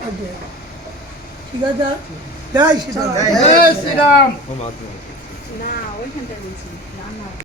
Ya shi da. da. da. shi da. da.